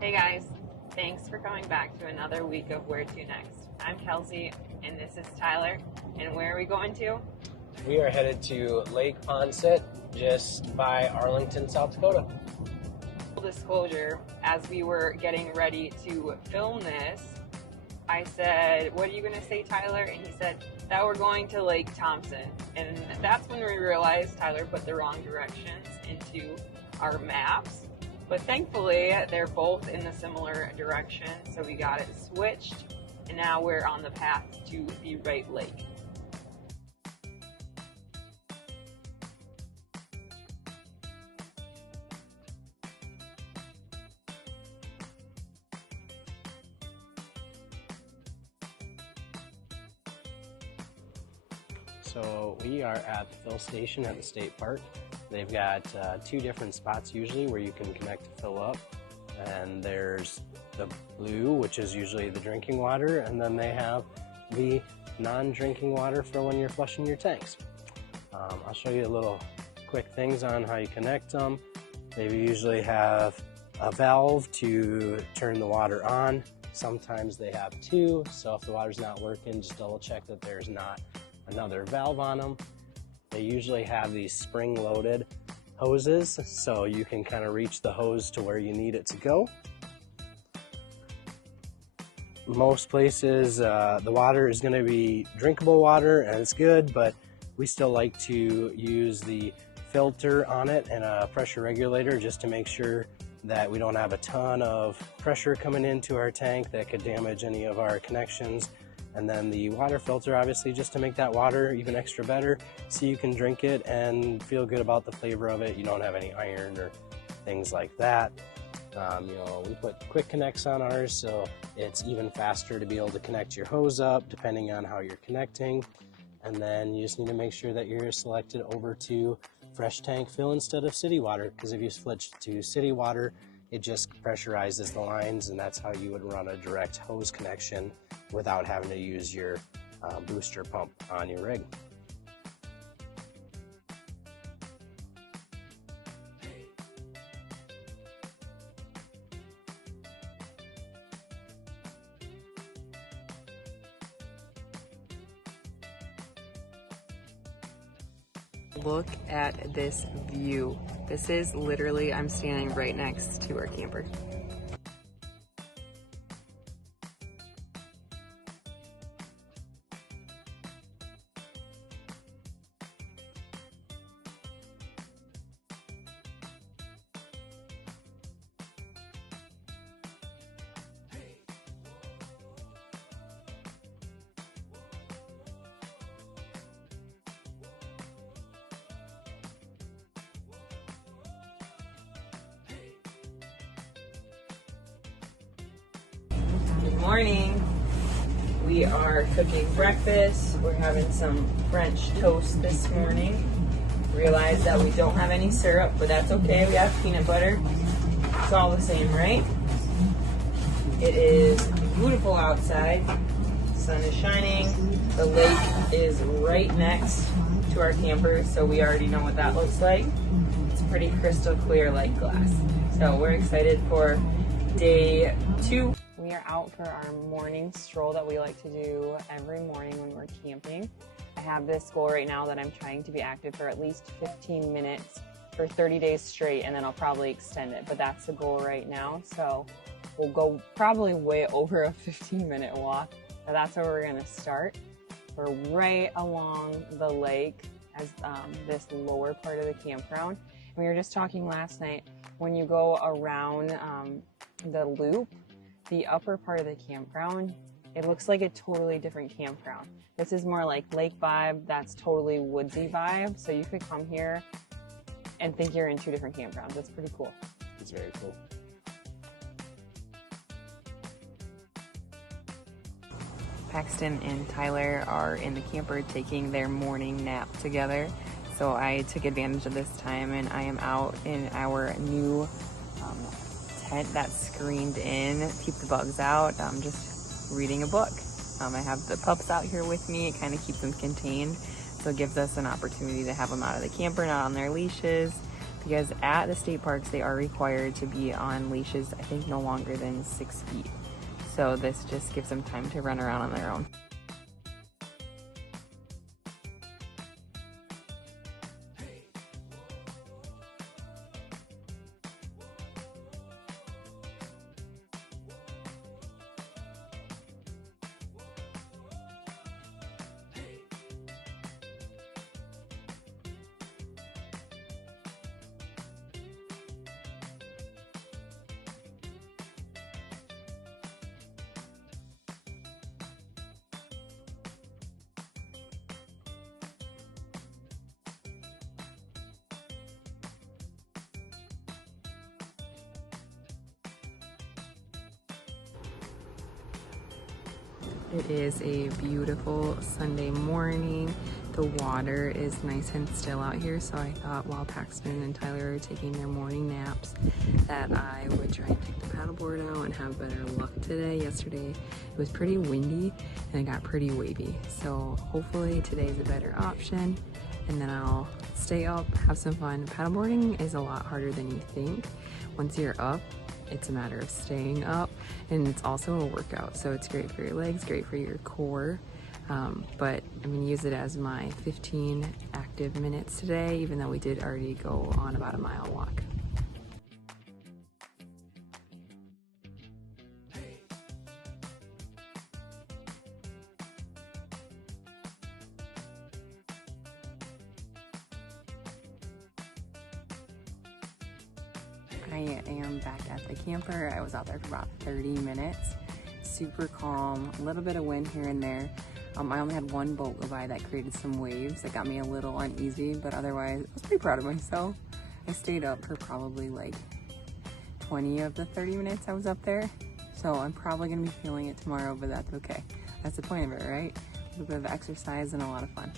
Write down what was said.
Hey guys, thanks for coming back to another week of Where To Next. I'm Kelsey and this is Tyler, and where are we going to? We are headed to Lake Poinsett, just by Arlington, South Dakota. Full disclosure, as we were getting ready to film this, I said, what are you going to say, Tyler? And he said that we're going to Lake Thompson. And that's when we realized Tyler put the wrong directions into our maps. But thankfully, they're both in a similar direction, so we got it switched, and now we're on the path to the right lake. So we are at the fill station at the state park. They've got two different spots usually where you can connect to fill up. And there's the blue, which is usually the drinking water, and then they have the non-drinking water for when you're flushing your tanks. I'll show you a little quick things on how you connect them. They usually have a valve to turn the water on. Sometimes they have two, so if the water's not working, just double check that there's not another valve on them. They usually have these spring-loaded hoses, so you can kind of reach the hose to where you need it to go. Most places, the water is going to be drinkable water, and it's good, but we still like to use the filter on it and a pressure regulator just to make sure that we don't have a ton of pressure coming into our tank that could damage any of our connections. And then the water filter, obviously, just to make that water even extra better so you can drink it and feel good about the flavor of it. You don't have any iron or things like that. We put quick connects on ours, so it's even faster to be able to connect your hose up depending on how you're connecting. And then you just need to make sure that you're selected over to fresh tank fill instead of city water, because if you switch to city water, it just pressurizes the lines, and that's how you would run a direct hose connection without having to use your booster pump on your rig. Look at this view. This is literally, I'm standing right next to our camper. Good morning. We are cooking breakfast. We're having some French toast this morning. Realize that we don't have any syrup, but that's okay. We have peanut butter. It's all the same, right? It is beautiful outside. Sun is shining. The lake is right next to our camper, so we already know what that looks like. It's pretty crystal clear like glass. So we're excited for day 2. We are out for our morning stroll that we like to do every morning when we're camping. I have this goal right now that I'm trying to be active for at least 15 minutes for 30 days straight, and then I'll probably extend it, but that's the goal right now. So we'll go probably way over a 15-minute walk, but that's where we're gonna start. We're right along the lake as this lower part of the campground. And we were just talking last night, when you go around the loop, the upper part of the campground, it looks like a totally different campground. This is more like lake vibe, that's totally woodsy vibe. So you could come here and think you're in 2 different campgrounds. That's pretty cool. It's very cool. Paxton and Tyler are in the camper taking their morning nap together. So I took advantage of this time and I am out in our new tent that's screened in, keep the bugs out. I'm just reading a book. I have the pups out here with me. It kind of keeps them contained. So it gives us an opportunity to have them out of the camper, not on their leashes. because at the state parks they are required to be on leashes, I think no longer than 6 feet. So this just gives them time to run around on their own. It is a beautiful Sunday morning. The water is nice and still out here, so I thought while Paxton and Tyler are taking their morning naps that I would try and take the paddleboard out and have better luck today. Yesterday it was pretty windy and it got pretty wavy, so hopefully today's a better option, and then I'll stay up, have some fun. Paddleboarding is a lot harder than you think. Once you're up, it's a matter of staying up, and it's also a workout, so it's great for your legs, great for your core. But I'm gonna use it as my 15 active minutes today, even though we did already go on about a mile walk. I am back at the camper. I was out there for about 30 minutes. Super calm, a little bit of wind here and there. I only had one boat go by that created some waves that got me a little uneasy, but otherwise I was pretty proud of myself. I stayed up for probably like 20 of the 30 minutes I was up there, so I'm probably gonna be feeling it tomorrow, but that's okay. That's the point of it, right? A little bit of exercise and a lot of fun.